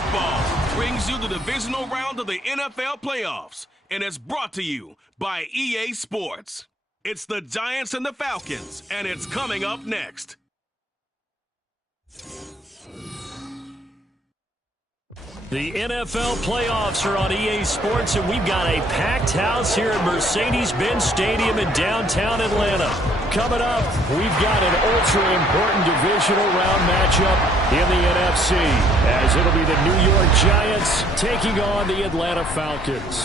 Football brings you the divisional round of the NFL playoffs, and it's brought to you by EA Sports. It's the Giants and the Falcons, and it's coming up next. The NFL playoffs are on EA Sports, and we've got a packed house here at Mercedes-Benz Stadium in downtown Atlanta. Coming up, we've got an ultra-important divisional round matchup in the NFC, as it'll be the New York Giants taking on the Atlanta Falcons.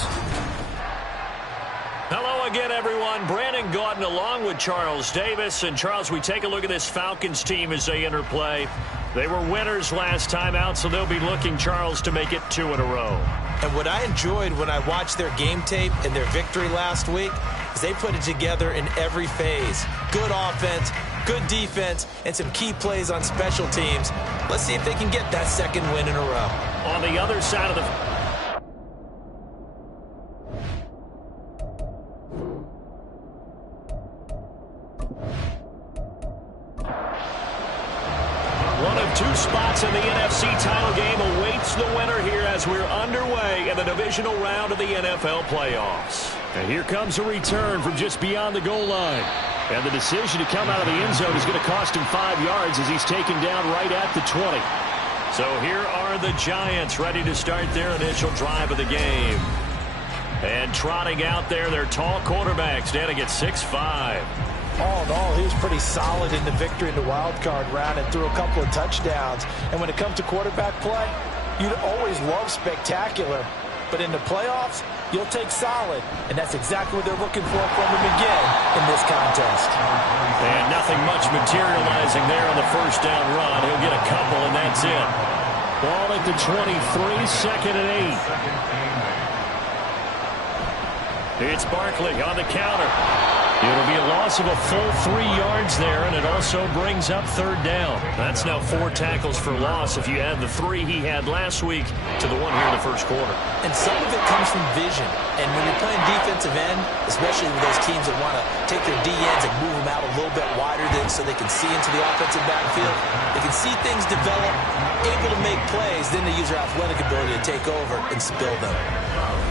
Hello again, everyone. Brandon Gautin along with Charles Davis. And, Charles, we take a look at this Falcons team as they enter play. They were winners last time out, so they'll be looking, Charles, to make it 2 in a row. And what I enjoyed when I watched their game tape and their victory last week is they put it together in every phase. Good offense, good defense, and some key plays on special teams. Let's see if they can get that second win in a row. On the other side of the... One of 2 spots in the NFC title game awaits the winner here as we're underway in the divisional round of the NFL playoffs. And here comes a return from just beyond the goal line. And the decision to come out of the end zone is going to cost him 5 yards as he's taken down right at the 20. So here are the Giants ready to start their initial drive of the game. And trotting out there, their tall quarterback standing at 6'5". All in all, he was pretty solid in the victory in the wild card round and threw a couple of touchdowns. And when it comes to quarterback play, you'd always love spectacular. But in the playoffs, you'll take solid. And that's exactly what they're looking for from him again in this contest. And nothing much materializing there on the first down run. He'll get a couple, and that's it. Ball at the 23, 2nd and 8. It's Barkley on the counter. It'll be a loss of a full 3 yards there, and it also brings up 3rd down. That's now 4 tackles for loss if you add the 3 he had last week to the 1 here in the first quarter. And some of it comes from vision. And when you're playing defensive end, especially with those teams that want to take their D-ends and move them out a little bit wider so they can see into the offensive backfield, they can see things develop, able to make plays, then they use their athletic ability to take over and spill them.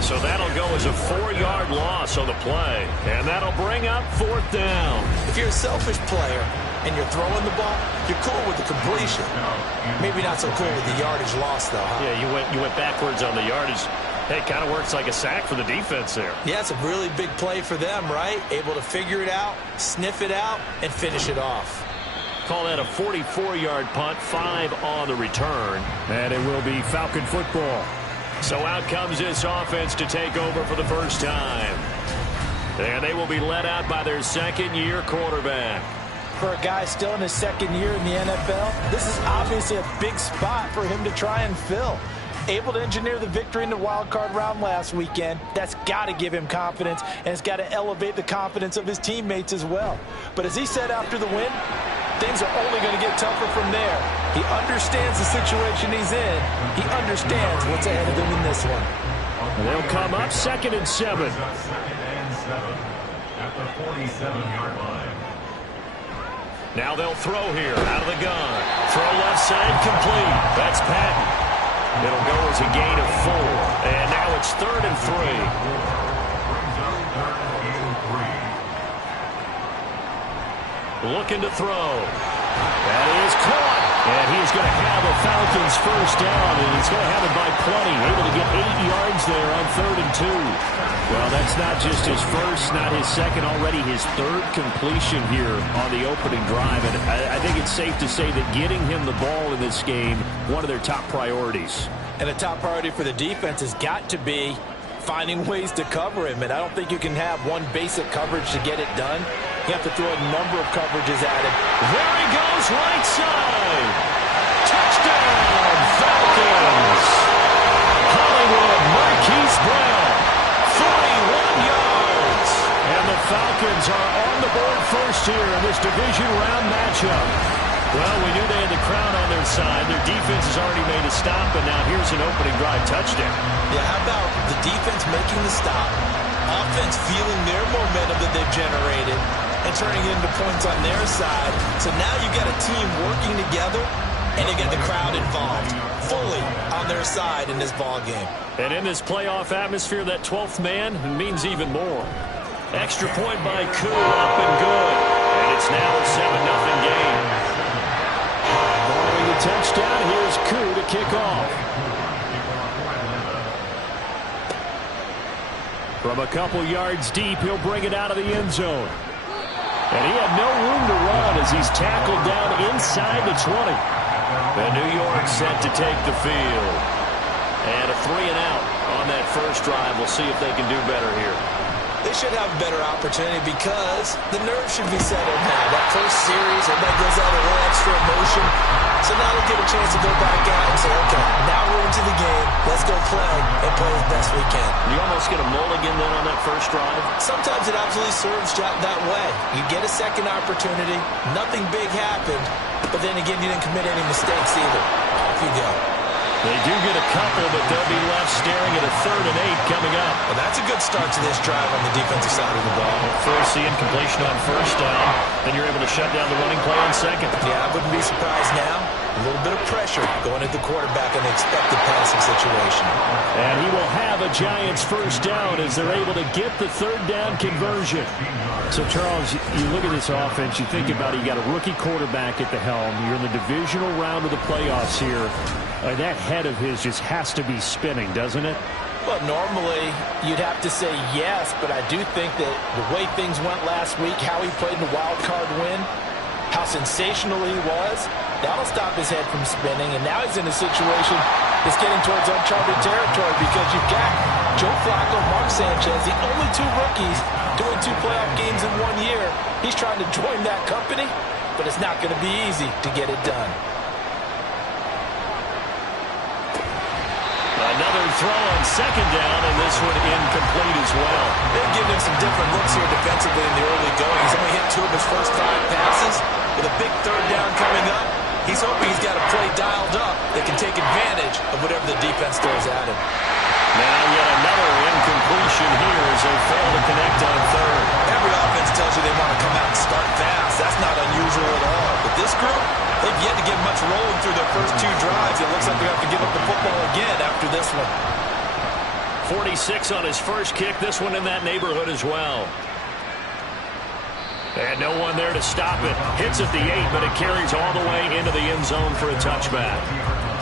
So that'll go as a 4-yard loss on the play, and that'll bring up 4th down. If you're a selfish player and you're throwing the ball, you're cool with the completion. Maybe not so cool with the yardage loss, though, huh? Yeah, you went backwards on the yardage. Hey, it kind of works like a sack for the defense there. Yeah, it's a really big play for them, right? Able to figure it out, sniff it out, and finish it off. Call that a 44-yard punt, 5 on the return. And it will be Falcon football. So out comes this offense to take over for the first time. And they will be led out by their second-year quarterback. For a guy still in his 2nd year in the NFL, this is obviously a big spot for him to try and fill. Able to engineer the victory in the wild card round last weekend. That's got to give him confidence, and it's got to elevate the confidence of his teammates as well. But as he said after the win, things are only going to get tougher from there. He understands the situation he's in. He understands what's ahead of him in this one. And they'll come up 2nd and 7. At the 47-yard line. Now they'll throw here out of the gun. Throw left side complete. That's Patton. It'll go as a gain of 4. And now it's 3rd and 3. Looking to throw. That is caught. And he's going to have a Falcons first down, and he's going to have it by plenty. Able to get 8 yards there on 3rd and 2. Well, that's not just his first, not his second, already his 3rd completion here on the opening drive. And I think it's safe to say that getting him the ball in this game, one of their top priorities. And the top priority for the defense has got to be finding ways to cover him. And I don't think you can have one basic coverage to get it done. You have to throw a number of coverages at him. There he goes, right side. Touchdown, Falcons. Hollywood Marquise Brown, 41 yards. And the Falcons are on the board first here in this division round matchup. Well, we knew they had the crowd on their side. Their defense has already made a stop, and now here's an opening drive touchdown. Yeah, how about the defense making the stop, offense feeling their momentum that they've generated, and turning it into points on their side. So now you've got a team working together, and you got the crowd involved. fully on their side in this ball game. And in this playoff atmosphere, that 12th man means even more. Extra point by Koo, up and good. And it's now a 7-0 game. Following the touchdown, here's Koo to kick off. From a couple yards deep, he'll bring it out of the end zone. And he had no room to run as he's tackled down inside the 20. And New York set to take the field. And a 3-and-out on that first drive. We'll see if they can do better here. They should have a better opportunity because the nerves should be settled now. That first series, everybody goes out with a little extra emotion. So now they get a chance to go back out and say, okay, now we're into the game. Let's go play and play as best we can. You almost get a mulligan then on that first drive? Sometimes it absolutely serves that way. You get a second opportunity. Nothing big happened. But then again, you didn't commit any mistakes either. Off you go. They do get a couple, but they'll be left staring at a 3rd and 8 coming up. Well, that's a good start to this drive on the defensive side of the ball. First, the incompletion on first down. Then you're able to shut down the running play on second. Yeah, I wouldn't be surprised now. A little bit of pressure going at the quarterback in the expected passing situation. And he will have a Giants first down as they're able to get the 3rd down conversion. So, Charles, you look at this offense, you think about it, you got a rookie quarterback at the helm. You're in the divisional round of the playoffs here. That head of his just has to be spinning, doesn't it? Well, normally you'd have to say yes, but I do think that the way things went last week, how he played in the wild card win, how sensational he was, that'll stop his head from spinning. And now he's in a situation that's getting towards uncharted territory because you've got Joe Flacco, Mark Sanchez, the only 2 rookies doing 2 playoff games in 1 year. He's trying to join that company, but it's not going to be easy to get it done. Another throw on second down, and this one incomplete as well. They've given him some different looks here defensively in the early going. He's only hit 2 of his first 5 passes. With a big 3rd down coming up, he's hoping he's got a play dialed up that can take advantage of whatever the defense throws at him. Now yet another incompletion here as they fail to connect on 3rd. Every offense tells you they want to come out and start fast. That's not unusual at all. But this group, they've yet to get much rolling through their first 2 drives. It looks like they have to give up the football again after this one. 46 on his first kick. This one in that neighborhood as well. And no one there to stop it. Hits at the 8, but it carries all the way into the end zone for a touchback.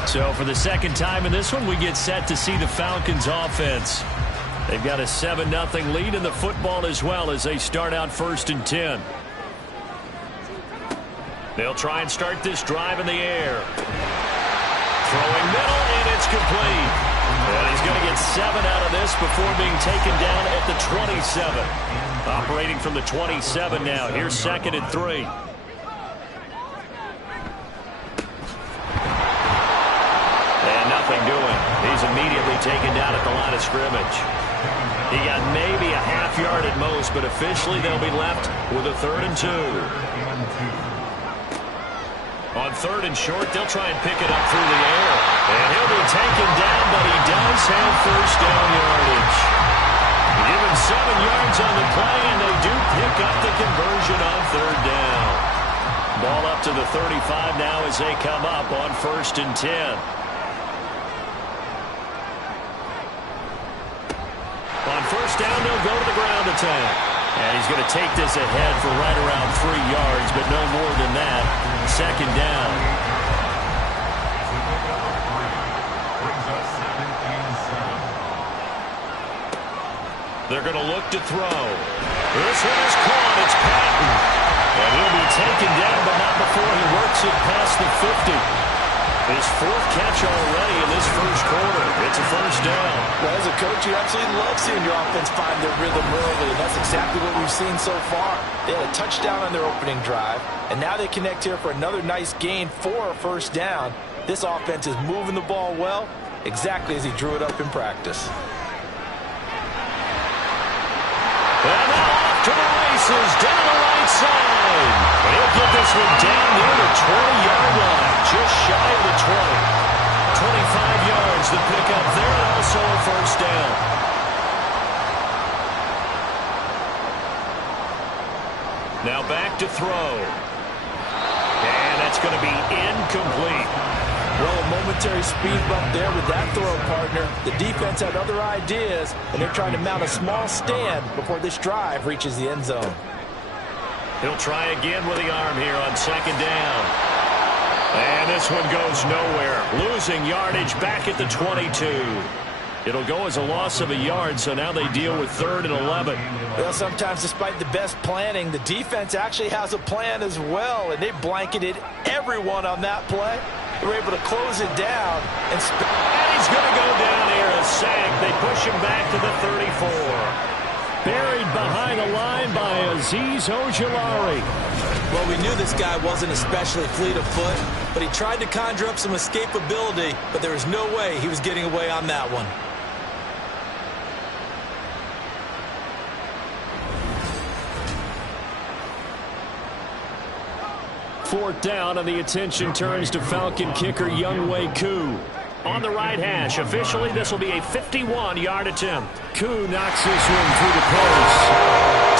So for the second time in this one, we get set to see the Falcons offense. They've got a 7-0 lead in the football as well as they start out 1st and 10. They'll try and start this drive in the air. Throwing middle, and it's complete. And he's going to get 7 out of this before being taken down at the 27. Operating from the 27 now. Here's 2nd and 3. And nothing doing. He's immediately taken down at the line of scrimmage. He got maybe a half yard at most, but officially they'll be left with a 3rd and 2. On 3rd and short, they'll try and pick it up through the air. And he'll be taken down, but he does have first down yardage. Give him 7 yards on the play, and they do pick up the conversion on 3rd down. Ball up to the 35 now as they come up on 1st and 10. On 1st down, they'll go to the ground attack. And he's going to take this ahead for right around 3 yards, but no more than that. 2nd down. They're going to look to throw. This one is caught. It's Patton. And he'll be taken down, but not before he works it past the 50. His 4th catch already in this first quarter. It's a 1st down. Well, as a coach, you absolutely love seeing your offense find their rhythm early, and that's exactly what we've seen so far. They had a touchdown on their opening drive, and now they connect here for another nice gain for a 1st down. This offense is moving the ball well, exactly as he drew it up in practice. And now off to the races, down the right side. And he'll get this one down near the 20-yard line, just shy of the 20. 25 yards to pick up there, and also a 1st down. Now back to throw. And that's going to be incomplete. Well, a momentary speed bump there with that throw, partner. The defense had other ideas, and they're trying to mount a small stand before this drive reaches the end zone. He'll try again with the arm here on second down. And this one goes nowhere. Losing yardage back at the 22. It'll go as a loss of a yard, so now they deal with 3rd and 11. Well, sometimes despite the best planning, the defense actually has a plan as well, and they blanketed everyone on that play. They were able to close it down. And he's going to go down here, a sack. They push him back to the 34. Buried behind the line by Azeez Ojulari. Well, we knew this guy wasn't especially fleet of foot, but he tried to conjure up some escapability, but there was no way he was getting away on that one. 4th down, and the attention turns to Falcon kicker Younghoe Koo. On the right hash, officially this will be a 51-yard attempt. Koo knocks this one through the post.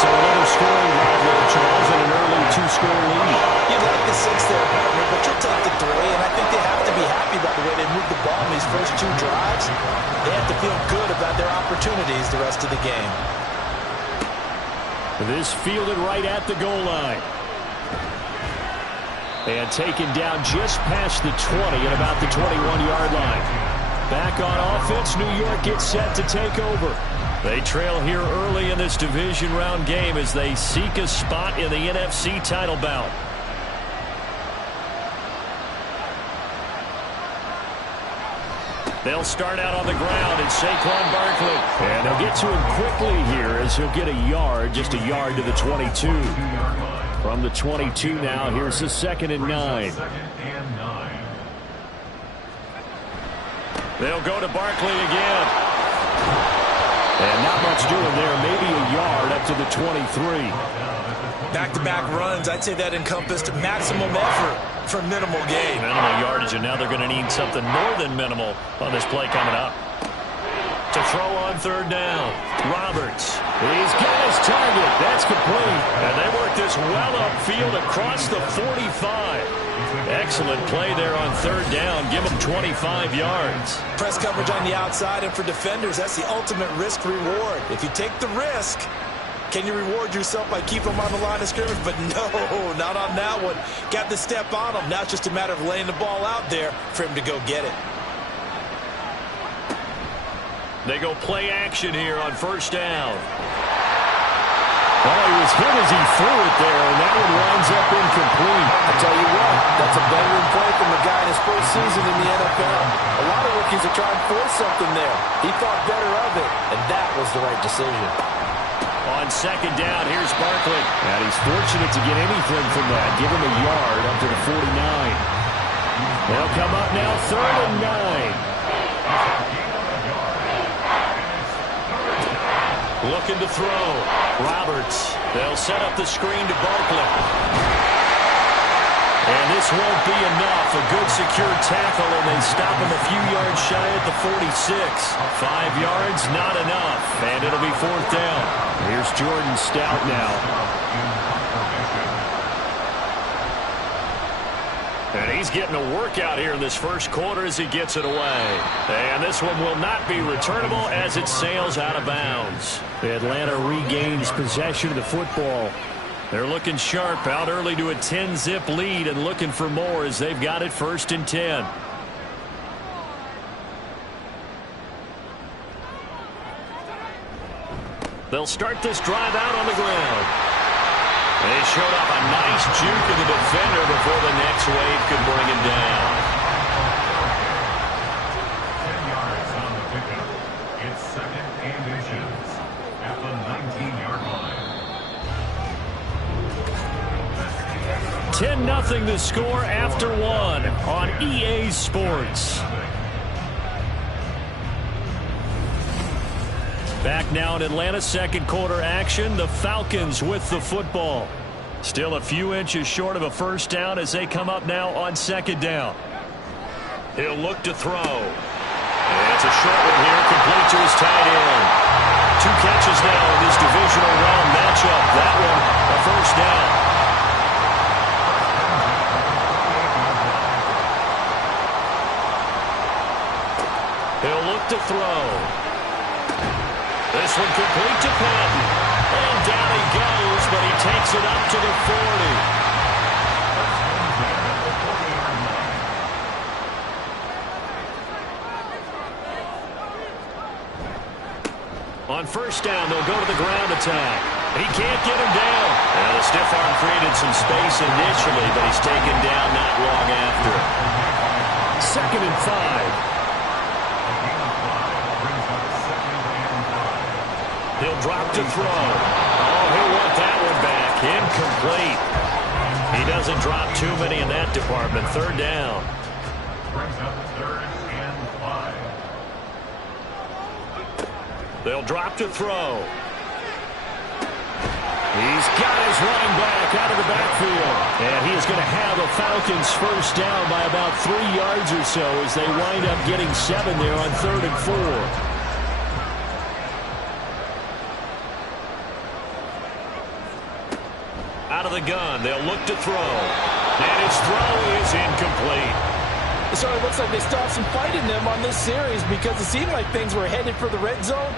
So another scoring drive there, Charles, and an early 2-score lead. You'd like the 6 there, partner, but you'll take the 3, and I think they have to be happy about the way they moved the ball in these first 2 drives. They have to feel good about their opportunities the rest of the game. This fielded right at the goal line. And taken down just past the 20 at about the 21-yard line. Back on offense, New York gets set to take over. They trail here early in this division round game as they seek a spot in the NFC title bout. They'll start out on the ground at Saquon Barkley. And they'll get to him quickly here as he'll get a yard, just a yard to the 22. From the 22 now, here's the 2nd and 9. They'll go to Barkley again. And not much doing there, maybe a yard up to the 23. Back-to-back runs, I'd say that encompassed maximum effort for minimal gain. Minimal yardage, and now they're going to need something more than minimal on this play coming up. To throw on 3rd down. Roberts. He's got his target. That's complete. And they work this well upfield across the 45. Excellent play there on 3rd down. Give them 25 yards. Press coverage on the outside, and for defenders, that's the ultimate risk-reward. If you take the risk, can you reward yourself by keeping them on the line of scrimmage? But no, not on that one. Got the step on him. Now it's just a matter of laying the ball out there for him to go get it. They go play action here on 1st down. Oh, he was hit as he threw it there, and that one winds up incomplete. I tell you what, that's a veteran play from a guy in his first season in the NFL. A lot of rookies are trying to force something there. He thought better of it, and that was the right decision. On 2nd down, here's Barkley. And he's fortunate to get anything from that. Give him a yard up to the 49. They'll come up now 3rd and 9. Looking to throw. Roberts. They'll set up the screen to Barkley. And this won't be enough. A good secure tackle, and they stop him a few yards shy at the 46. 5 yards, not enough. And it'll be 4th down. Here's Jordan Stout now. And he's getting a workout here in this first quarter as he gets it away. And this one will not be returnable as it sails out of bounds. Atlanta regains possession of the football. They're looking sharp, out early to a 10-zip lead and looking for more as they've got it 1st and 10. They'll start this drive out on the ground. They showed up a nice juke of the defender before the next wave could bring him down. 10 yards on the pickup. It's 2nd and inches at the 19-yard line. 10-0 the score after 1 on EA Sports. Back now in Atlanta, 2nd quarter action. The Falcons with the football. Still a few inches short of a 1st down as they come up now on 2nd down. He'll look to throw. And it's a short one here, complete to his tight end. 2 catches now in this divisional round matchup. That one, a 1st down. He'll look to throw. This one complete to Patton. And down he goes, but he takes it up to the 40. On first down, they'll go to the ground attack. He can't get him down. And the stiff arm created some space initially, but he's taken down not long after. 2nd and 5. He'll drop to throw. Oh, he'll want that one back. Incomplete. He doesn't drop too many in that department. 3rd down. Brings up 3rd and 5. They'll drop to throw. He's got his running back out of the backfield. And he is going to have a Falcons first down by about 3 yards or so as they wind up getting 7 there on 3rd and 4. Out of the gun, they'll look to throw. And his throw is incomplete. So it looks like they still have some fight in them on this series because it seemed like things were headed for the red zone.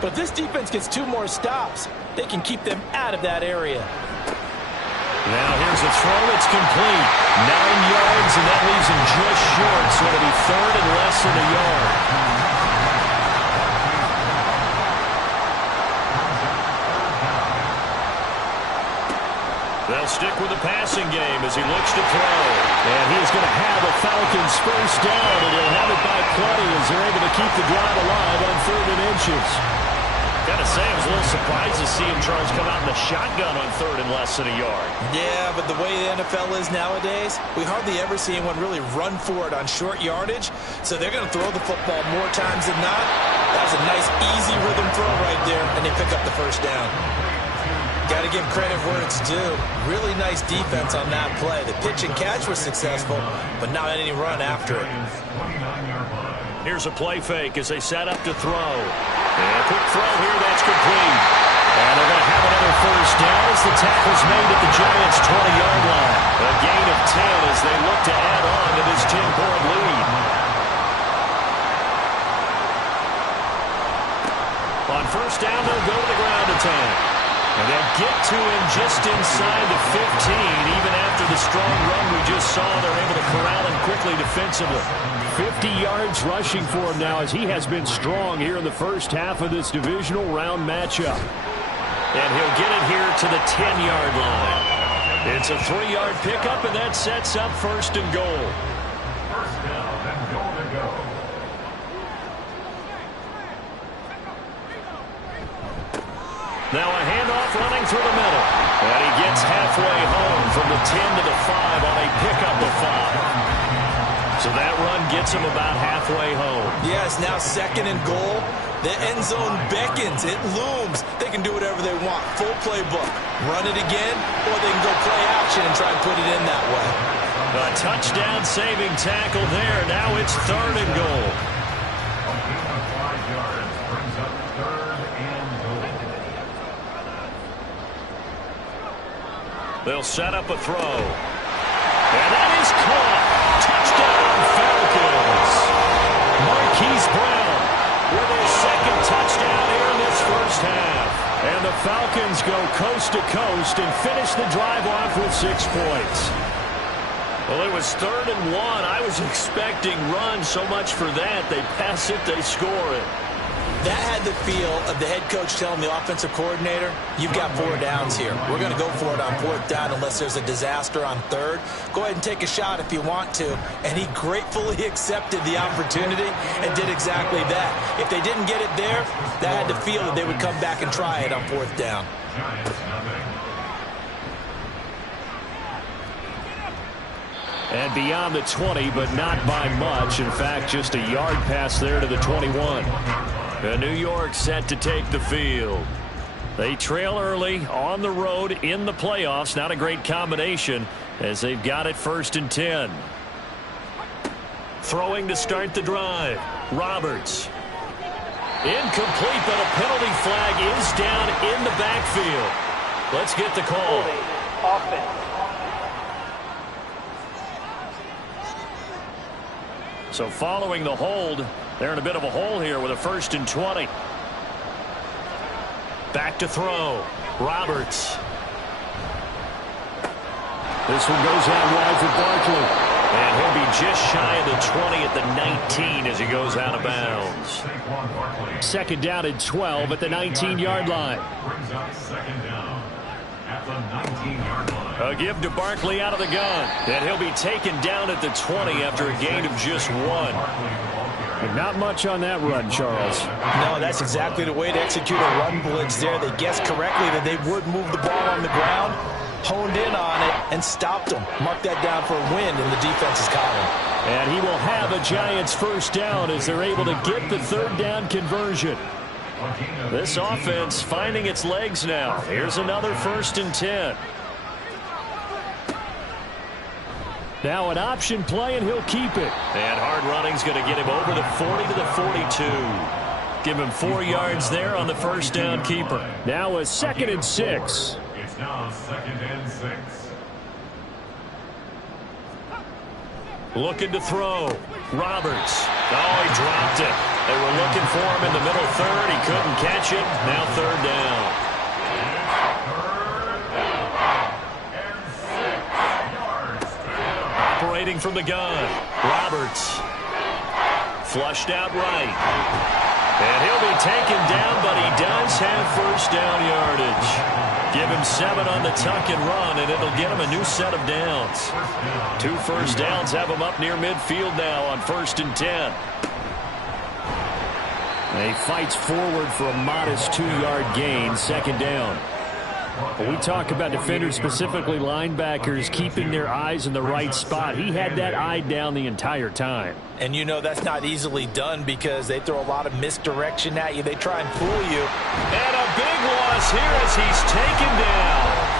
But if this defense gets 2 more stops, they can keep them out of that area. Now here's a throw that's complete. 9 yards, and that leaves him just short, so it'll be 3rd and less than a yard. They'll stick with the passing game as he looks to throw. And he's going to have a Falcons first down, and he'll have it by plenty as they're able to keep the drive alive on 3rd and inches. Gotta say, I was a little surprised to see him, Charles, come out in the shotgun on 3rd and less than a yard. Yeah, but the way the NFL is nowadays, we hardly ever see anyone really run for it on short yardage. So they're going to throw the football more times than not. That was a nice, easy rhythm throw right there, and they pick up the first down. Got to give credit where it's due. Really nice defense on that play. The pitch and catch was successful, but not any run after it. Here's a play fake as they set up to throw. And a quick throw here, that's complete. And they're going to have another first down as the tackle's made at the Giants' 20-yard line. A gain of 10 as they look to add on to this 10-point lead. On first down, they'll go to the ground attack. And they'll get to him just inside the 15. Even after the strong run we just saw, they're able to corral him quickly defensively. 50 yards rushing for him now as he has been strong here in the first half of this divisional round matchup. And he'll get it here to the 10-yard line. It's a 3-yard pickup, and that sets up 1st and goal. First down and goal to go. Now a handoff running through the middle. And he gets halfway home from the 10 to the 5 on a pickup of 5. So that run gets him about halfway home. Yes, now 2nd and goal. The end zone beckons. It looms. They can do whatever they want. Full playbook. Run it again, or they can go play action and try and put it in that way. A touchdown-saving tackle there. Now it's 3rd and goal. A gain of 5 yards brings up 3rd and goal. They'll set up a throw. And that is caught. Touchdown, Falcons. Marquise Brown with his 2nd touchdown here in this first half. And the Falcons go coast to coast and finish the drive off with 6 points. Well, it was 3rd and 1. I was expecting run, so much for that. They pass it, they score it. That had the feel of the head coach telling the offensive coordinator, you've got 4 downs here. We're going to go for it on 4th down unless there's a disaster on 3rd. Go ahead and take a shot if you want to. And he gratefully accepted the opportunity and did exactly that. If they didn't get it there, that had the feel that they would come back and try it on 4th down. Giants nothing. And beyond the 20, but not by much. In fact, just a yard pass there to the 21. And New York set to take the field. They trail early on the road in the playoffs. Not a great combination as they've got it 1st and 10. Throwing to start the drive. Roberts. Incomplete, but a penalty flag is down in the backfield. Let's get the call. Offense. So following the hold, They're in a bit of a hole here with a 1st and 20. Back to throw. Roberts. This one goes out wide for Barkley. And he'll be just shy of the 20 at the 19 as he goes out of bounds. 2nd down and 12 at the 19-yard line. Brings up 2nd down at the 19-yard line. A give to Barkley out of the gun. And he'll be taken down at the 20 after a gain of just 1. And not much on that run, Charles. No, that's exactly the way to execute a run blitz there. They guessed correctly that they would move the ball on the ground, honed in on it, and stopped them. Mark that down for a win in the defense's column. And he will have a Giants 1st down as they're able to get the 3rd down conversion. This offense finding its legs now. Here's another 1st and 10. Now an option play, and he'll keep it. And hard running's going to get him over the 40 to the 42. Give him 4 yards there on the 1st down keeper. Now a 2nd and 6. It's now 2nd and 6. Looking to throw. Roberts. Oh, he dropped it. They were looking for him in the middle 3rd. He couldn't catch it. Now 3rd down. Operating from the gun. Roberts. Flushed out right. And he'll be taken down, but he does have 1st down yardage. Give him 7 on the tuck and run, and it'll get him a new set of downs. 2 1st downs have him up near midfield now on 1st and 10. He fights forward for a modest 2-yard gain, 2nd down. When we talk about defenders, specifically linebackers, keeping their eyes in the right spot. He had that eye down the entire time. And you know that's not easily done because they throw a lot of misdirection at you. They try and fool you. And a big loss here as he's taken down.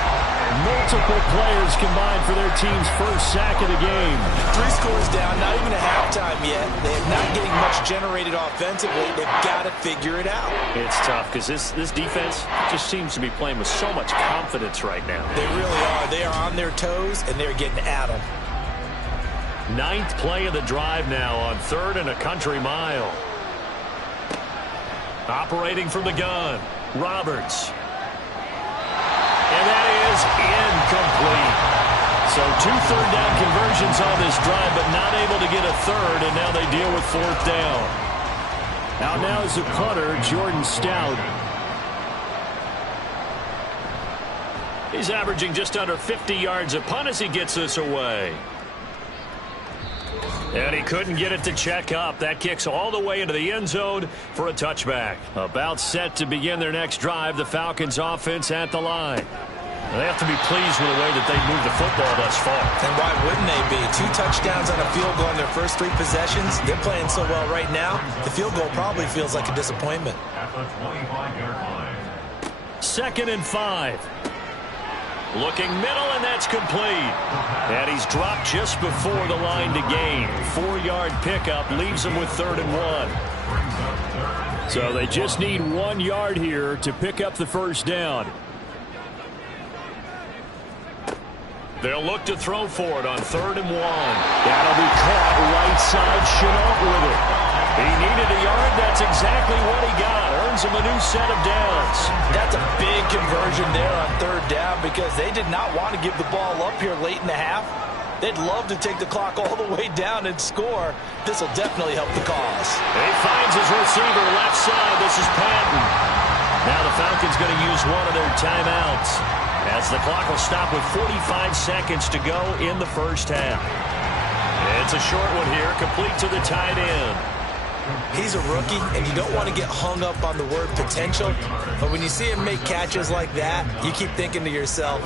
Multiple players combined for their team's 1st sack of the game. 3 scores down, not even a halftime yet. They're not getting much generated offensively. They've got to figure it out. It's tough because this defense just seems to be playing with so much confidence right now. They really are. They are on their toes, and they're getting at them. 9th play of the drive now on 3rd and a country mile. Operating from the gun. Roberts. And that is incomplete. So 2 3rd down conversions on this drive, but not able to get a 3rd, and now they deal with 4th down. Out now is the punter, Jordan Stout. He's averaging just under 50 yards a punt as he gets this away. And he couldn't get it to check up. That kicks all the way into the end zone for a touchback. About set to begin their next drive, the Falcons offense at the line. They have to be pleased with the way that they've moved the football thus far. And why wouldn't they be? 2 touchdowns on a field goal in their first 3 possessions. They're playing so well right now, the field goal probably feels like a disappointment. At the 25-yard line. 2nd and 5. Looking middle, and that's complete. And he's dropped just before the line to gain. 4-yard pickup leaves him with 3rd and 1. So they just need 1 yard here to pick up the 1st down. They'll look to throw for it on 3rd and 1. That'll be caught right side. Chenault with it. He needed a yard. That's exactly what he got. Earns him a new set of downs. That's a big conversion there on 3rd down because they did not want to give the ball up here late in the half. They'd love to take the clock all the way down and score. This will definitely help the cause. He finds his receiver left side. This is Patton. Now the Falcons going to use one of their timeouts as the clock will stop with 45 seconds to go in the 1st half. It's a short one here, complete to the tight end. He's a rookie, and you don't want to get hung up on the word potential, but when you see him make catches like that, you keep thinking to yourself,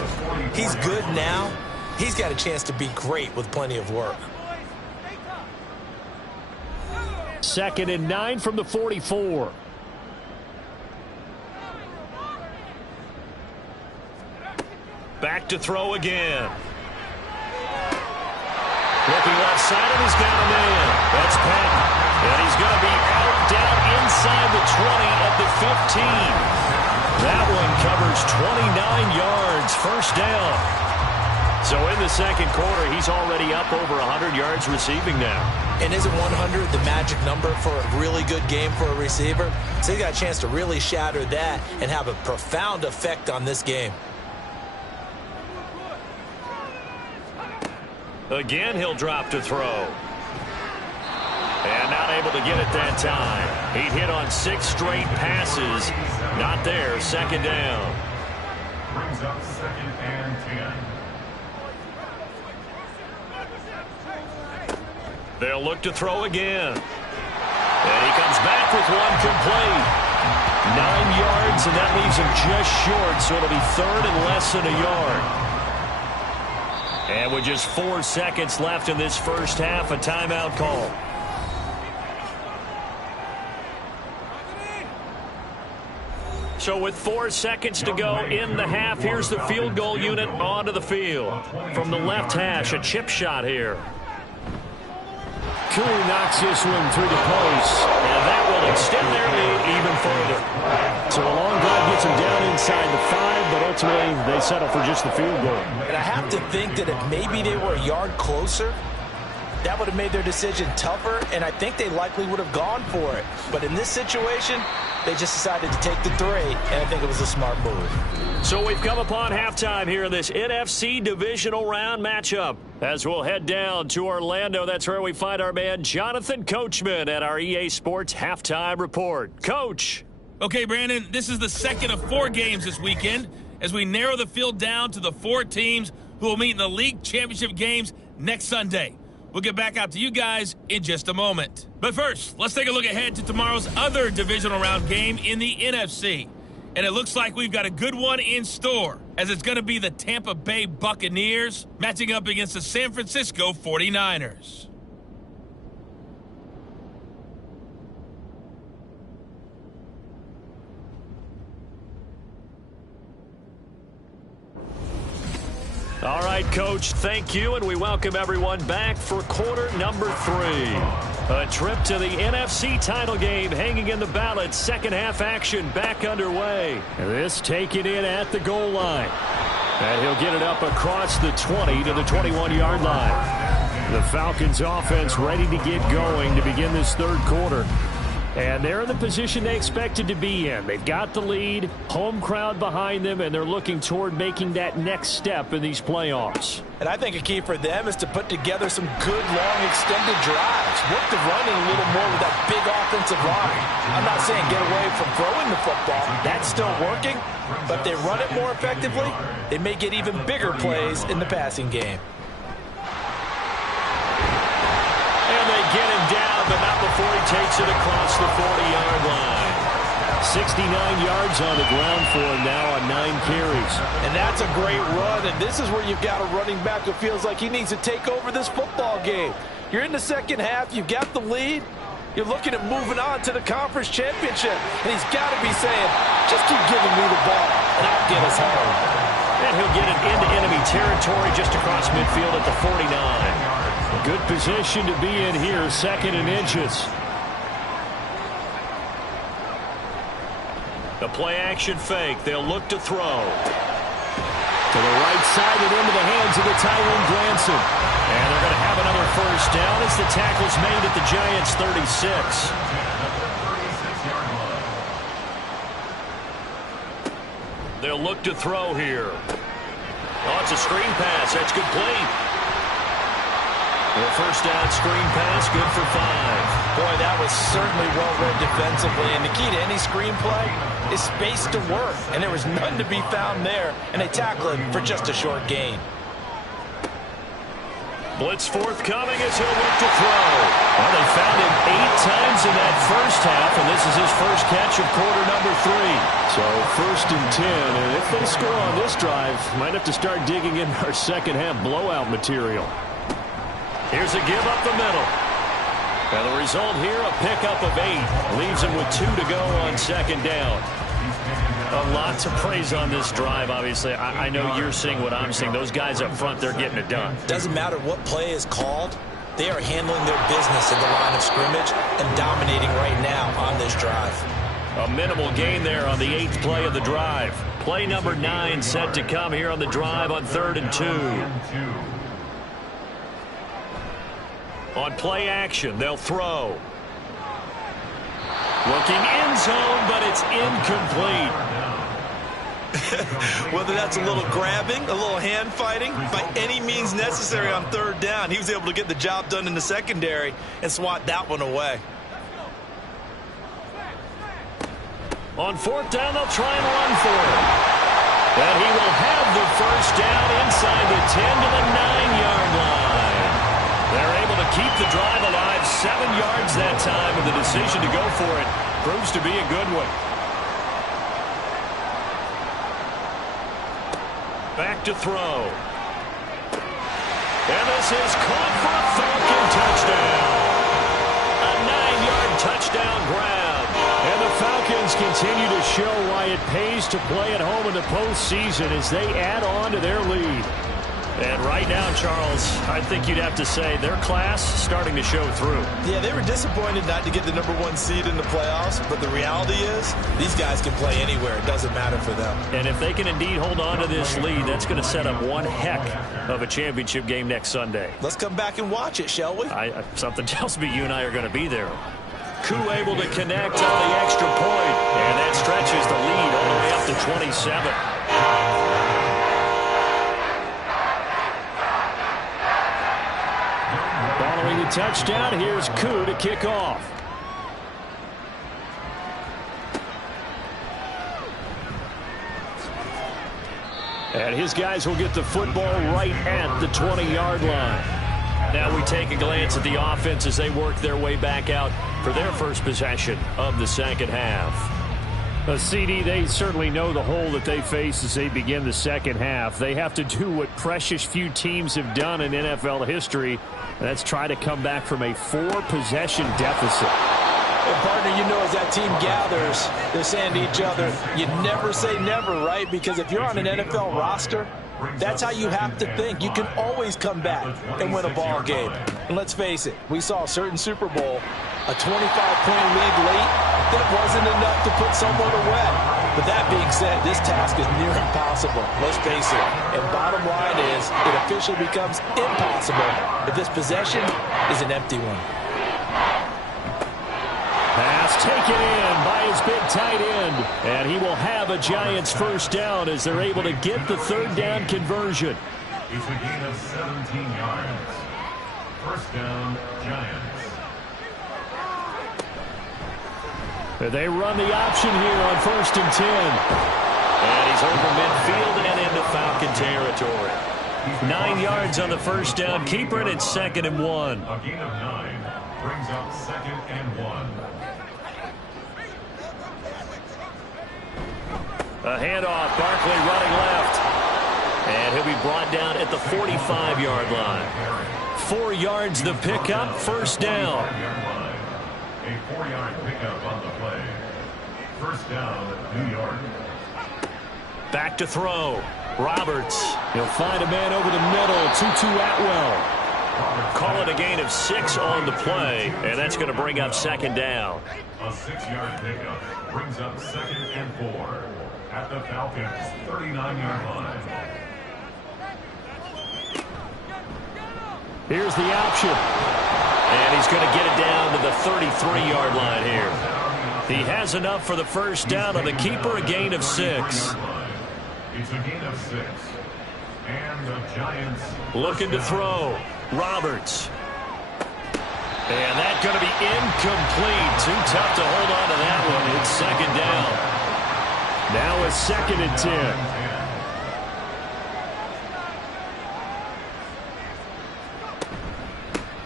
he's good now. He's got a chance to be great with plenty of work. 2nd and 9 from the 44. Back to throw again. Looking left side, and he's got a man. That's Patton. And he's going to be out, down inside the 20 at the 15. That one covers 29 yards. 1st down. So in the second quarter, he's already up over 100 yards receiving now. And isn't 100 the magic number for a really good game for a receiver? So he got a chance to really shatter that and have a profound effect on this game. Again, he'll drop to throw. And not able to get it that time. He hit on 6 straight passes. Not there. Second down. Brings up 2nd and 10. They'll look to throw again. And he comes back with one complete. 9 yards, and that leaves him just short, so it'll be 3rd and less than a yard. And with just 4 seconds left in this first half, a timeout call. So with 4 seconds to go in the half, here's the field goal unit onto the field. From the left hash, a chip shot here. Curry knocks this one through the post. And that will extend their lead even further. So a long drive gets them down inside the 5, but ultimately they settle for just the field goal. And I have to think that if maybe they were a yard closer, that would have made their decision tougher, and I think they likely would have gone for it. But in this situation, they just decided to take the 3, and I think it was a smart move. So we've come upon halftime here in this NFC Divisional Round matchup. As we'll head down to Orlando, that's where we find our man Jonathan Coachman at our EA Sports Halftime Report. Coach. Okay, Brandon, this is the second of 4 games this weekend as we narrow the field down to the 4 teams who will meet in the league championship games next Sunday. We'll get back out to you guys in just a moment. But first, let's take a look ahead to tomorrow's other divisional round game in the NFC. And it looks like we've got a good one in store, as it's going to be the Tampa Bay Buccaneers matching up against the San Francisco 49ers. All right, Coach, thank you, and we welcome everyone back for quarter number 3. A trip to the NFC title game hanging in the balance. Second half action back underway. This taken in at the goal line. And he'll get it up across the 20 to the 21-yard line. The Falcons offense ready to get going to begin this third quarter. And they're in the position they expected to be in. They've got the lead, home crowd behind them, and they're looking toward making that next step in these playoffs. And I think a key for them is to put together some good, long, extended drives. Work the running a little more with that big offensive line. I'm not saying get away from throwing the football. That's still working. But if they run it more effectively, they may get even bigger plays in the passing game. And they get him down, but not before he takes it across the 40-yard line. 69 yards on the ground for him now on 9 carries. And that's a great run, and this is where you've got a running back who feels like he needs to take over this football game. You're in the second half, you've got the lead, you're looking at moving on to the conference championship, and he's got to be saying, just keep giving me the ball, and I'll get us home. And he'll get it into enemy territory just across midfield at the 49. Good position to be in here, 2nd and inches. The play-action fake. They'll look to throw. To the right side and into the hands of the Tyrone Granson. And they're going to have another first down as the tackle's made at the Giants' 36. They'll look to throw here. Oh, it's a screen pass. That's complete. The first down screen pass, good for 5. Boy, that was certainly well-read defensively, and the key to any screen play is space to work, and there was none to be found there, and they tackle him for just a short gain. Blitz forthcoming as he'll look to throw. Well, they found him 8 times in that first half, and this is his first catch of quarter number 3. So 1st and 10, and if they score on this drive, might have to start digging in our second half blowout material. Here's a give up the middle. And the result here, a pickup of 8. Leaves him with 2 to go on 2nd down. A lot to praise on this drive, obviously. I know you're seeing what I'm seeing. Those guys up front, they're getting it done. Doesn't matter what play is called. They are handling their business in the line of scrimmage and dominating right now on this drive. A minimal gain there on the 8th play of the drive. Play number 9 set to come here on the drive on 3rd and 2. On play action, they'll throw. Looking end zone, but it's incomplete. Whether that's a little grabbing, a little hand fighting, by any means necessary on 3rd down, he was able to get the job done in the secondary and swat that one away. On 4th down, they'll try and run for it. And he will have the first down inside the 10 to the 9-yard line. They're able to keep the drive alive, 7 yards that time, and the decision to go for it proves to be a good one. Back to throw. And this is caught for a Falcon touchdown. A 9-yard touchdown grab. And the Falcons continue to show why it pays to play at home in the postseason as they add on to their lead. And right now, Charles, I think you'd have to say their class starting to show through. Yeah, they were disappointed not to get the #1 seed in the playoffs, but the reality is these guys can play anywhere. It doesn't matter for them. And if they can indeed hold on to this lead, that's going to set up one heck of a championship game next Sunday. Let's come back and watch it, shall we? Something tells me you and I are going to be there. Koo able to connect on the extra point, and that stretches the lead all the way up to 27. Following the touchdown, here's Koo to kick off. And his guys will get the football right at the 20-yard line. Now we take a glance at the offense as they work their way back out for their first possession of the second half. CD, they certainly know the hole that they face as they begin the second half. They have to do what precious few teams have done in NFL history, and that's try to come back from a 4-possession deficit. And partner, you know, as that team gathers, they're saying to each other, you never say never, right? Because if you're on an NFL roster, that's how you have to think. You can always come back and win a ball game. And let's face it, we saw a certain Super Bowl, a 25-point lead late, that wasn't enough to put someone away. But that being said, this task is near impossible. Let's face it. And bottom line is, it officially becomes impossible if this possession is an empty one. Pass taken in by his big tight end. And he will have a Giants first down as they're able to get the 3rd down conversion. It's a gain of 17 yards. First down, Giants. They run the option here on 1st and 10. And he's over midfield and into Falcon territory. 9 yards on the first down. Keeper it at 2nd and 1. A gain of 9 brings up 2nd and 1. A handoff, Barkley running left. And he'll be brought down at the 45-yard line. 4 yards the pickup, first down. A 4-yard pickup on the play. First down, New York. Back to throw. Roberts. He'll find a man over the middle. Tutu Atwell. Call it a gain of 6 on the play, and that's going to bring up 2nd down. A 6-yard pickup brings up 2nd and 4 at the Falcons' 39-yard line. Here's the option. And he's going to get it down to the 33-yard line here. He has enough for the first down on the keeper, a gain of 6. It's a gain of 6. And the Giants looking to throw. Roberts. And that's going to be incomplete. Too tough to hold on to that one. It's 2nd down. Now a 2nd and 10.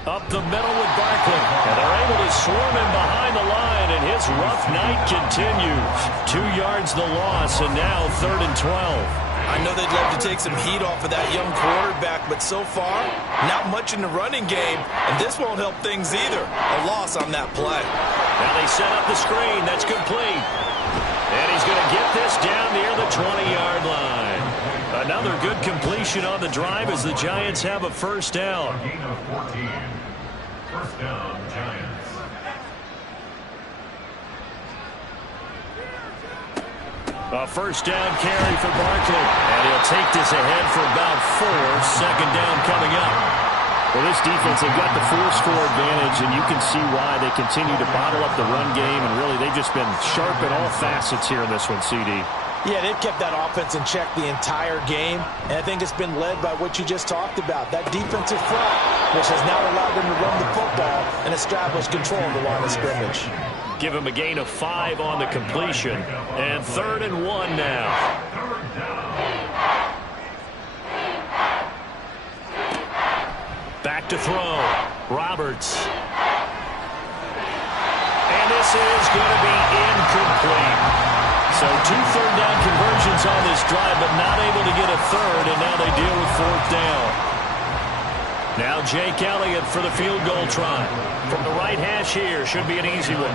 Up the middle with Barkley. And they're able to swarm him behind the line, and his rough night continues. 2 yards the loss, and now 3rd and 12. I know they'd love to take some heat off of that young quarterback, but so far, not much in the running game, and this won't help things either. A loss on that play. Now they set up the screen. That's complete. And he's going to get this down near the 20-yard line. Another good completion on the drive as the Giants have a first down. A gain of 14. First down, Giants. A first down carry for Barkley. And he'll take this ahead for about 4. Second down coming up. Well, this defense, they've got the 4-score advantage, and you can see why they continue to bottle up the run game, and really they've just been sharp in all facets here in this one, CD. Yeah, they've kept that offense in check the entire game, and I think it's been led by what you just talked about, that defensive front, which has now allowed them to run the football and establish control of the line of scrimmage. Give him a gain of 5 on the completion, and 3rd and 1 now. Back to throw. Roberts. And this is going to be incomplete. So 2 third-down conversions on this drive, but not able to get a third, and now they deal with 4th down. Now Jake Elliott for the field goal try. From the right hash here, should be an easy one.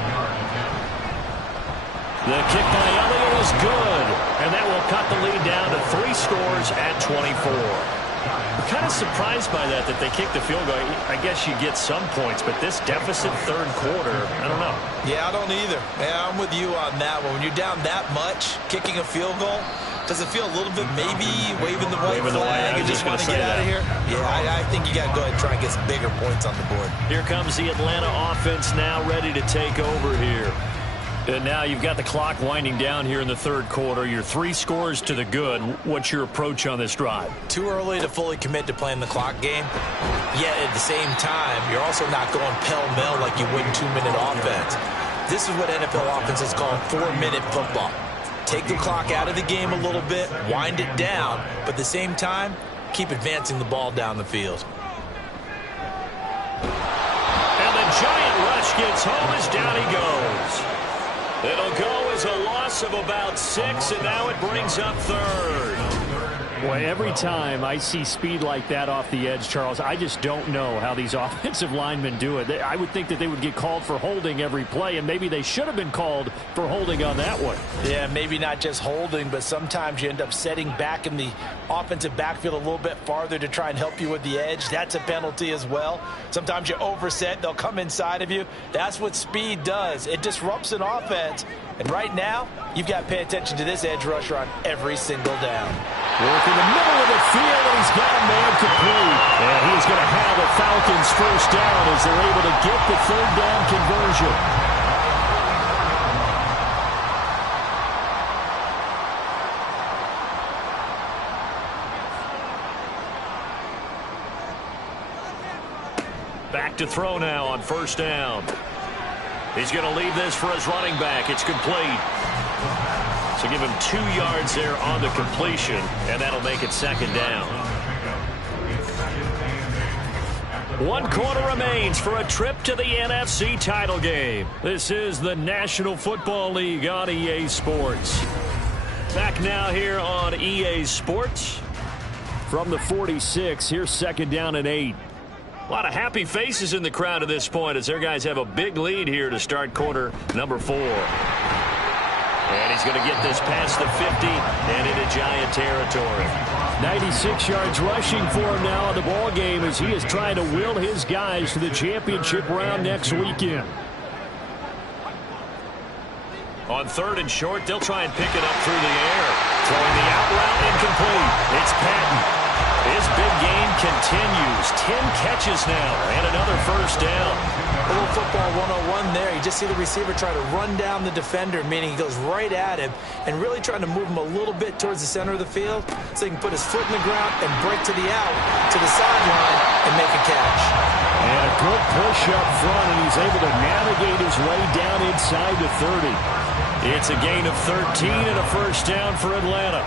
The kick by Elliott is good, and that will cut the lead down to 3 scores at 24. I'm kind of surprised by that they kicked the field goal. I guess you get some points, but this deficit 3rd quarter, I don't know. Yeah, I don't either. Yeah, I'm with you on that one. When you're down that much, kicking a field goal, does it feel a little bit maybe waving the white flag and just want to get out of here? Yeah, I think you got to go ahead and try and get some bigger points on the board. Here comes the Atlanta offense now ready to take over here. And now you've got the clock winding down here in the 3rd quarter. You're 3 scores to the good. What's your approach on this drive? Too early to fully commit to playing the clock game. Yet at the same time, you're also not going pell-mell like you would in 2-minute offense. This is what NFL offenses call 4-minute football. Take the clock out of the game a little bit, wind it down, but at the same time, keep advancing the ball down the field. And the giant rush gets home as down he goes. It'll go as a loss of about 6, and now it brings up 3rd. Boy, every time I see speed like that off the edge, Charles, I just don't know how these offensive linemen do it. I would think that they would get called for holding every play, and maybe they should have been called for holding on that one. Yeah, maybe not just holding, but sometimes you end up setting back in the offensive backfield a little bit farther to try and help you with the edge. That's a penalty as well. Sometimes you overset, they'll come inside of you. That's what speed does. It disrupts an offense. And right now, you've got to pay attention to this edge rusher on every single down. Work in the middle of the field, and he's got a man complete. And he's going to have the Falcons first down as they're able to get the 3rd down conversion. Back to throw now on 1st down. He's going to leave this for his running back. It's complete. So give him 2 yards there on the completion, and that'll make it 2nd down. 1 quarter remains for a trip to the NFC title game. This is the National Football League on EA Sports. Back now here on EA Sports. From the 46, here's 2nd down and 8. A lot of happy faces in the crowd at this point as their guys have a big lead here to start quarter number 4. And he's going to get this past the 50 and into Giant territory. 96 yards rushing for him now in the ball game as he is trying to will his guys to the championship round next weekend. On 3rd and short, they'll try and pick it up through the air. Throwing the out route incomplete. It's Patton. His big game continues. 10 catches now and another first down. A little football 101 there. You just see the receiver try to run down the defender, meaning he goes right at him and really trying to move him a little bit towards the center of the field so he can put his foot in the ground and break to the out, to the sideline, and make a catch. And a good push up front, and he's able to navigate his way down inside the 30. It's a gain of 13 and a first down for Atlanta.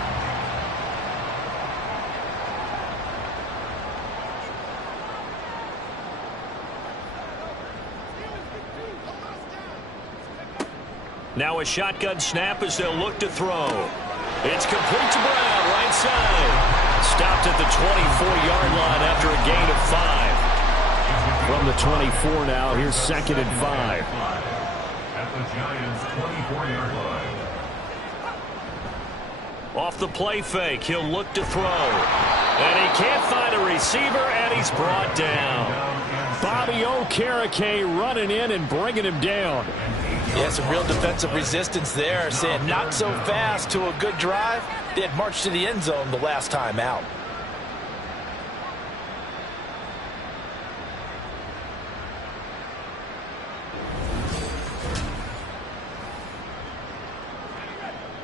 Now a shotgun snap as they'll look to throw. It's complete to Brown, right side. Stopped at the 24-yard line after a gain of 5. From the 24 now, here's 2nd and 5. At the Giants' 24-yard line. Off the play fake, he'll look to throw. And he can't find a receiver, and he's brought down. Bobby Okereke running in and bringing him down. Yeah, some real defensive resistance there, saying not so fast to a good drive. They had marched to the end zone the last time out.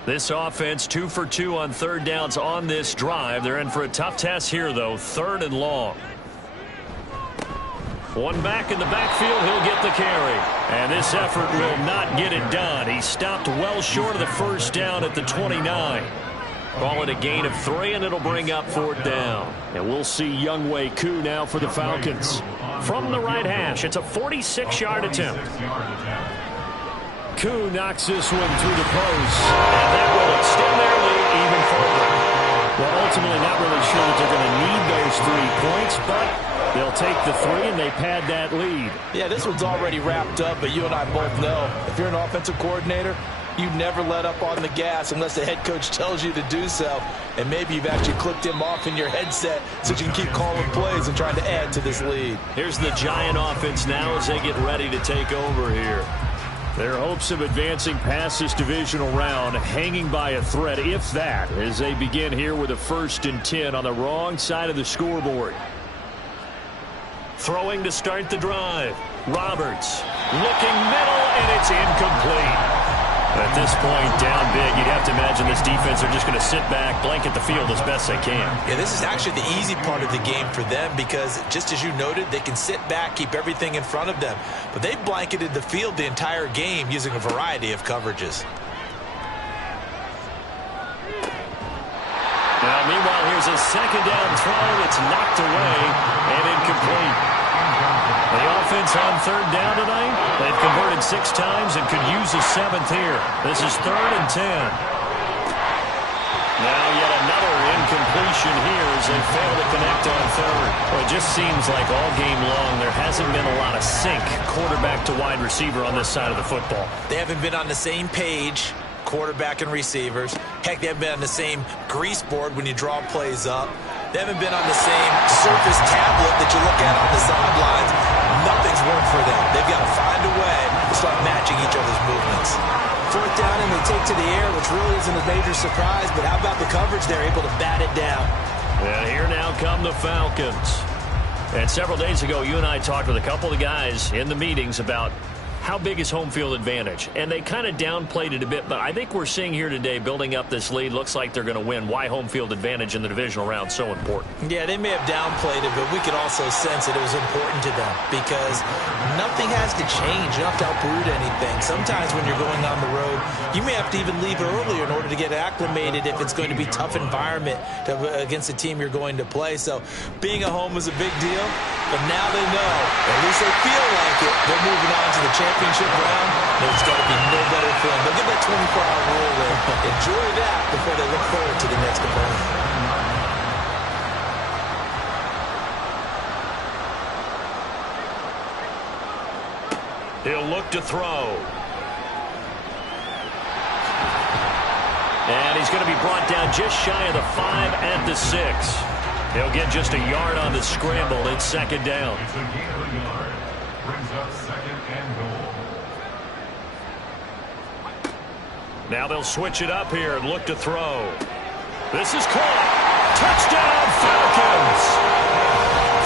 This offense 2 for 2 on third downs on this drive. They're in for a tough test here, though. 3rd and long. One back in the backfield. He'll get the carry. And this effort will not get it done. He stopped well short of the first down at the 29. Call it a gain of 3, and it'll bring up 4th down. And we'll see Younghoe Koo now for the Falcons. From the right hash, it's a 46-yard attempt. Koo knocks this one through the post, and that will extend their lead even further. Well, ultimately not really sure that they're going to need those 3 points, but they'll take the 3 and they pad that lead. Yeah, this one's already wrapped up, but you and I both know if you're an offensive coordinator, you never let up on the gas unless the head coach tells you to do so. And maybe you've actually clicked him off in your headset so you can keep calling plays and trying to add to this lead. Here's the Giant offense now as they get ready to take over here. Their hopes of advancing past this divisional round hanging by a thread, if that, as they begin here with a 1st and 10 on the wrong side of the scoreboard. Throwing to start the drive. Roberts looking middle, and it's incomplete. At this point, down big, you'd have to imagine this defense are just going to sit back, blanket the field as best they can. Yeah, this is actually the easy part of the game for them because, just as you noted, they can sit back, keep everything in front of them. But they've blanketed the field the entire game using a variety of coverages. Now, meanwhile, here's a 2nd down throw. It's knocked away and incomplete. The offense on 3rd down tonight, they've converted 6 times and could use a 7th here. This is 3rd and 10. Now yet another incompletion here as they fail to connect on 3rd. Well, it just seems like all game long there hasn't been a lot of sync quarterback to wide receiver on this side of the football. They haven't been on the same page, quarterback and receivers. Heck, they haven't been on the same grease board when you draw plays up. They haven't been on the same surface tablet that you look at on the sidelines. Nothing's worked for them. They've got to find a way to start matching each other's movements. 4th down and they take to the air, which really isn't a major surprise, but how about the coverage? They're able to bat it down. And here now come the Falcons. And several days ago, you and I talked with a couple of guys in the meetings about how big is home field advantage. And they kind of downplayed it a bit, but I think we're seeing here today, building up this lead, looks like they're going to win. Why home field advantage in the divisional round so important? Yeah, they may have downplayed it, but we could also sense that it was important to them because nothing has to change. You don't have to uproot anything. Sometimes when you're going on the road, you may have to even leave earlier in order to get acclimated if it's going to be a tough environment against the team you're going to play. So being at home was a big deal, but now they know, at least they feel like it, they're moving on to the championship round. There's got to be no better feeling. They'll get that 24-hour rule in. Enjoy that before they look forward to the next opponent. He'll look to throw. And he's going to be brought down just shy of the 5 at the 6. He'll get just a yard on the scramble. It's 2nd down. It's a gain of a yard. Brings up 2nd and goal. Now they'll switch it up here and look to throw. This is caught. Touchdown, Falcons!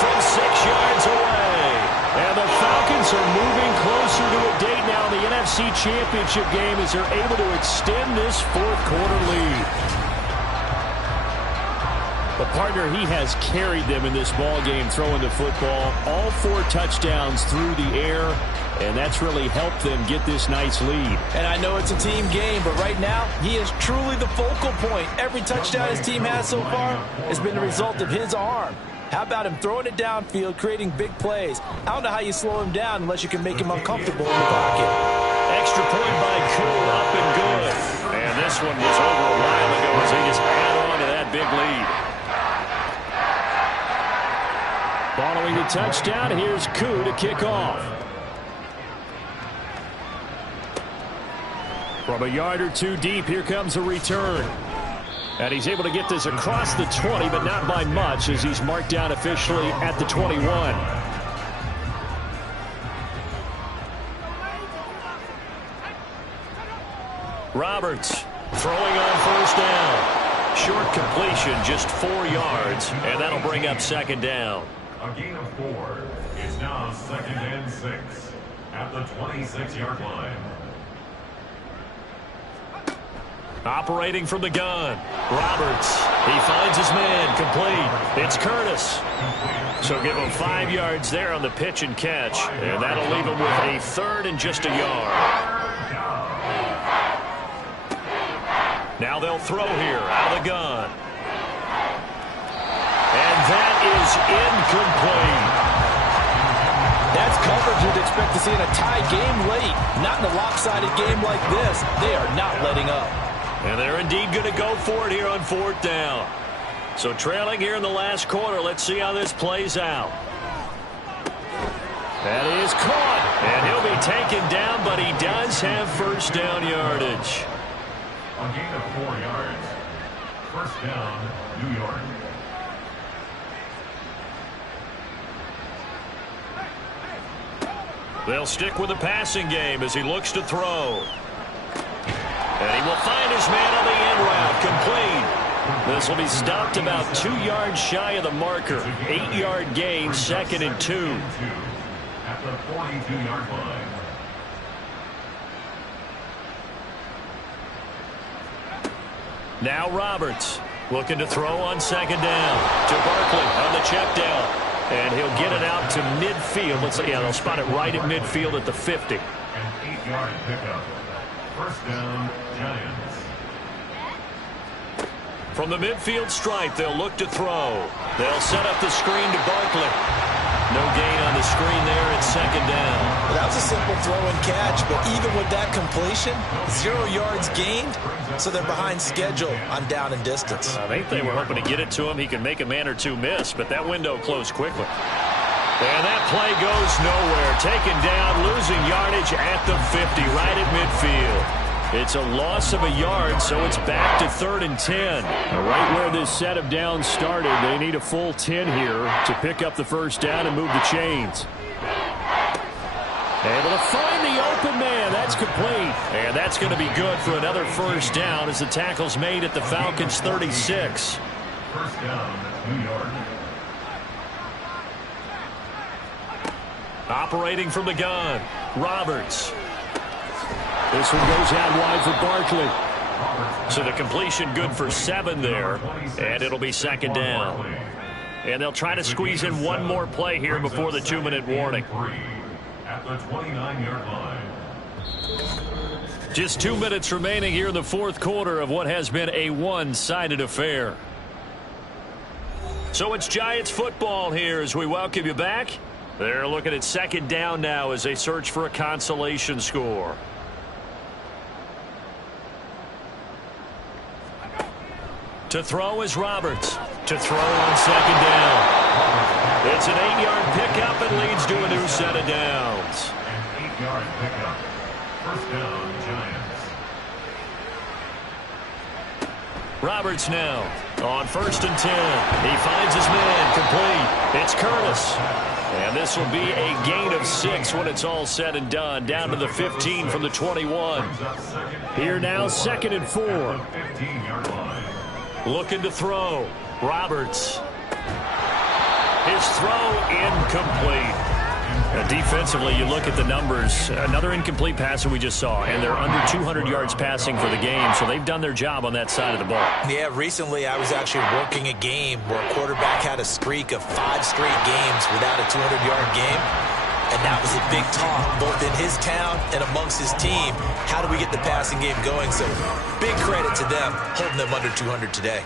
From 6 yards away. And the Falcons are moving closer to a date now in the NFC Championship game as they're able to extend this 4th quarter lead. But partner, he has carried them in this ball game throwing the football. All 4 touchdowns through the air, and that's really helped them get this nice lead. And I know it's a team game, but right now, he is truly the focal point. Every touchdown his team has so far has been the result of his arm. How about him throwing it downfield, creating big plays? I don't know how you slow him down unless you can make him uncomfortable in the pocket. Extra point by Koo, up and good. And this one was over a while ago as they just add on to that big lead. Following the touchdown, here's Koo to kick off. From a yard or 2 deep, here comes a return. And he's able to get this across the 20, but not by much as he's marked down officially at the 21. Roberts throwing on first down. Short completion, just 4 yards, and that'll bring up second down. A gain of 4. It's now 2nd and 6 at the 26-yard line. Operating from the gun. Roberts. He finds his man. Complete. It's Curtis. So give him 5 yards there on the pitch and catch. And that'll leave him with a 3rd and just a yard. Now they'll throw here out of the gun. And that is incomplete. That's coverage you'd expect to see in a tie game late. Not in a lopsided game like this. They are not letting up. And they're indeed going to go for it here on 4th down. So trailing here in the last quarter. Let's see how this plays out. That is caught. And he'll be taken down, but he does have first down yardage. A gain of 4 yards. First down, New York. They'll stick with the passing game as he looks to throw. And he will find his man on the end route. Complete. This will be stopped about 2 yards shy of the marker. 8-yard gain, 2nd and 2. At the 42-yard line. Now Roberts looking to throw on 2nd down to Barkley on the check down. And he'll get it out to midfield. Let's see, yeah, they'll spot it right at midfield at the 50. An 8-yard pickup. First down, Giants. From the midfield stripe, they'll look to throw. They'll set up the screen to Barkley. No gain on the screen there at 2nd down. Well, that was a simple throw and catch, but even with that completion, 0 yards gained, so they're behind schedule on down and distance. I think they were hoping to get it to him. He could make a man or two miss, but that window closed quickly. And that play goes nowhere. Taken down, losing yardage at the 50, right at midfield. It's a loss of a yard, so it's back to 3rd and 10. Right where this set of downs started, they need a full 10 here to pick up the first down and move the chains. Able to find the open man. That's complete. And that's going to be good for another first down as the tackle's made at the Falcons' 36. First down, New York. Operating from the gun, Roberts. This one goes out wide for Barkley. So the completion good for 7 there, and it'll be 2nd down. And they'll try to squeeze in one more play here before the 2-minute warning. At the 29-yard line. Just 2 minutes remaining here in the 4th quarter of what has been a one-sided affair. So it's Giants football here as we welcome you back. They're looking at 2nd down now as they search for a consolation score. To throw is Roberts. To throw on 2nd down. It's an 8-yard pickup and leads to a new set of downs. An 8-yard pickup. First down, Giants. Roberts now on 1st and 10. He finds his man. Complete. It's Curtis. And this will be a gain of 6 when it's all said and done. Down to the 15 from the 21. Here now, 2nd and 4. 15-yard line. Looking to throw. Roberts. His throw incomplete. Defensively, you look at the numbers. Another incomplete pass that we just saw, and they're under 200 yards passing for the game, so they've done their job on that side of the ball. Yeah, recently I was actually working a game where a quarterback had a streak of 5 straight games without a 200-yard game. And that was a big talk, both in his town and amongst his team. How do we get the passing game going? So big credit to them, holding them under 200 today.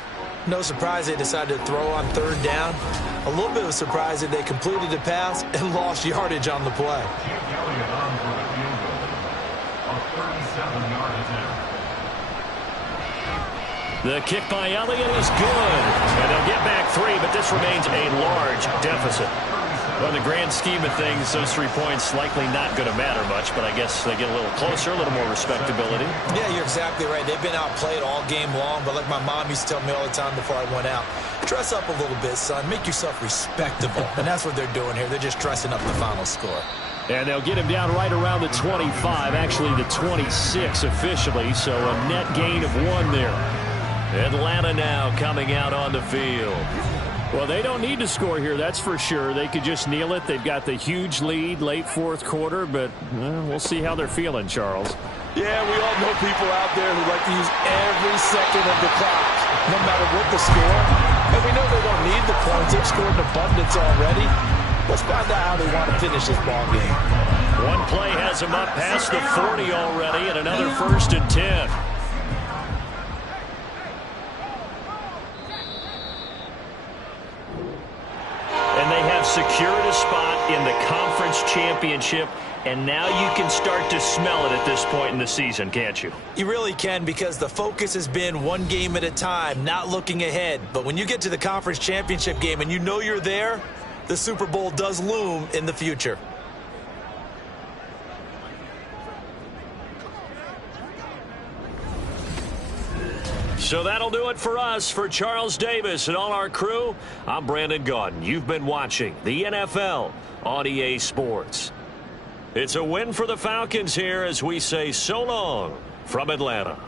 No surprise they decided to throw on 3rd down. A little bit of a surprise that they completed the pass and lost yardage on the play. Elliott on for the field goal. A 37-yard attempt. The kick by Elliott is good. And they'll get back 3, but this remains a large deficit. Well, in the grand scheme of things, those 3 points likely not going to matter much, but I guess they get a little closer, a little more respectability. Yeah, you're exactly right. They've been outplayed all game long, but like my mom used to tell me all the time before I went out, dress up a little bit, son. Make yourself respectable. And that's what they're doing here. They're just dressing up the final score. And they'll get him down right around the 25, actually the 26 officially, so a net gain of 1 there. Atlanta now coming out on the field. Well, they don't need to score here, that's for sure. They could just kneel it. They've got the huge lead late fourth quarter, but we'll see how they're feeling, Charles. Yeah, we all know people out there who like to use every second of the clock, no matter what the score. And we know they don't need the points. They've scored in abundance already. Let's find out how they want to finish this ball game. One play has them up past the 40 already, and another 1st and 10. And they have secured a spot in the conference championship, and now you can start to smell it at this point in the season, can't you? You really can, because the focus has been one game at a time, not looking ahead. But when you get to the conference championship game and you know you're there, the Super Bowl does loom in the future. So that'll do it for us. For Charles Davis and all our crew, I'm Brandon Gaudin. You've been watching the NFL on EA Sports. It's a win for the Falcons here as we say so long from Atlanta.